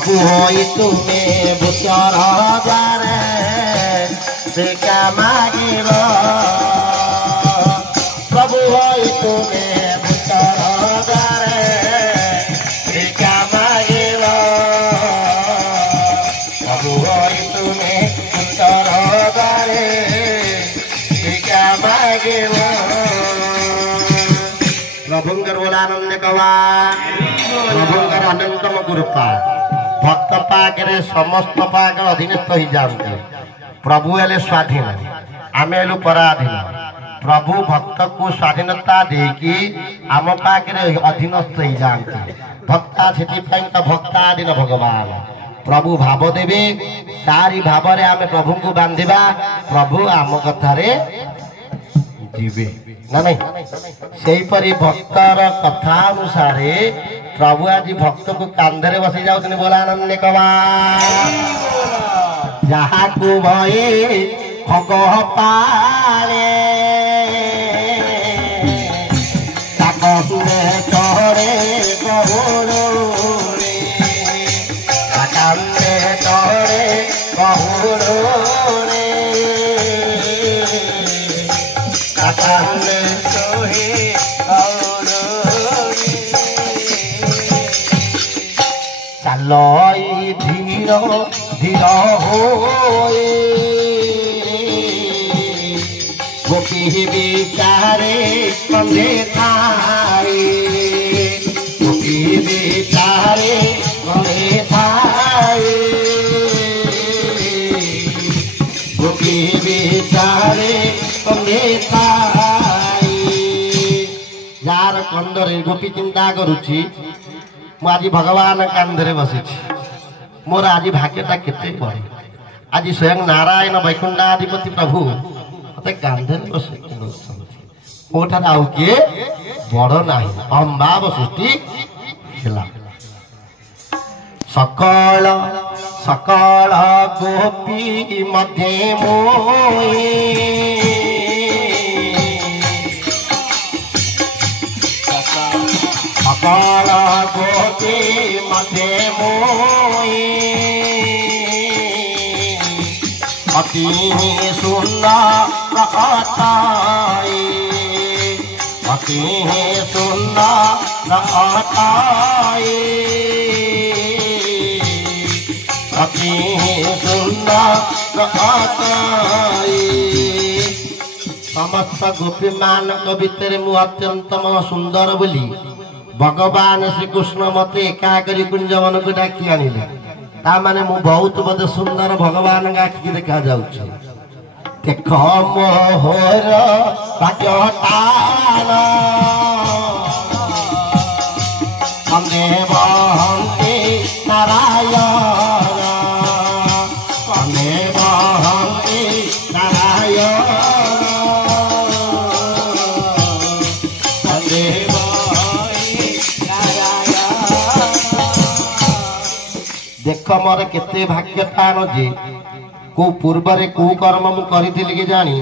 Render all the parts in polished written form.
होई तुम्हें बुचर द्वारे भिक्षा मागिब प्रभु होई तुम्हें बुचर द्वारे भिक्षा मागिब प्रभु होई तुम्हें बुचर द्वारे भिक्षा मागिब प्रभुंकर बोलानंद कवा प्रभुंकर अनंतम कृपा भक्त पाखे समस्त पाक अधीनस्थ हो जाते प्रभु हेले स्वाधीन आम हेलु पराधीन प्रभु भक्त को स्वाधीनता देकी आम पाखे अधीनस्थ हो जाते भक्ता से भक्ताधीन भगवान प्रभु भाव देवे तारी भाव आम प्रभु को बांधिबा प्रभु आम कथारे जीवे ना नहीं सेहीपरि भक्तर कथा अनुसार प्रभु आज भक्त को कांधरे बसी जाऊँ बोलानंद कवा जहाँ को भये खग पाले चढ़े बहुरे चढ़े बहुरे लई धीर धीर होए गोपी बिचारे कंधे थारे गोपी बिचारे कंधे थारे गोपी बिचारे कंधे थारे यार कंदरे गोपी चिंता करुची आज भगवान कांधरे बसी मोर आज भाग्यटा केते बड़े आज स्वयं नारायण वैकुंठाधिपति प्रभु मत कांधरे बस मोठार आउ किए बड़ ना अंबाब सृष्टि सकल सकल गोपी मध्य मोई सकल गोपी मध्य मोई अति सुंदर अताई अति सुंदर अताई अति सुंदर अताई समस्त गोपी मान भितर मु अत्यंतम सुंदर बोली भगवान श्री कृष्ण मत एका करी कुंज मन को डाकी आनिले ता माने मु बहुत बद सुंदर भगवान का आखि देखा जाउछ देख मोहर पाटटान हमने बहंती नारायण हमने बहंती नारायण देख मोर केते भाग्यटान जे को पूर्व को कर्म मु करी कि जानी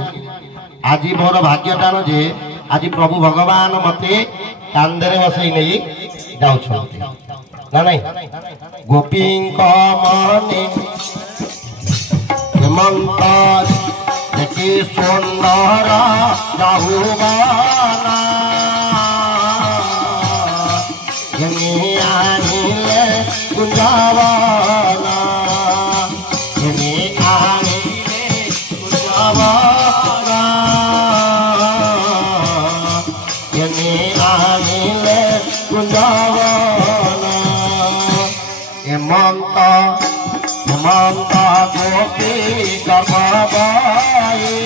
आज मोर भाग्यटान जे आज प्रभु भगवान मते कांधरे बसई नहीं जाउछंती ना नहीं गोपी मने हेमंत देखि सुंदर राहुबाना आनिले कुंजावाना हेमंत हेमंत गोपी गर्भवाई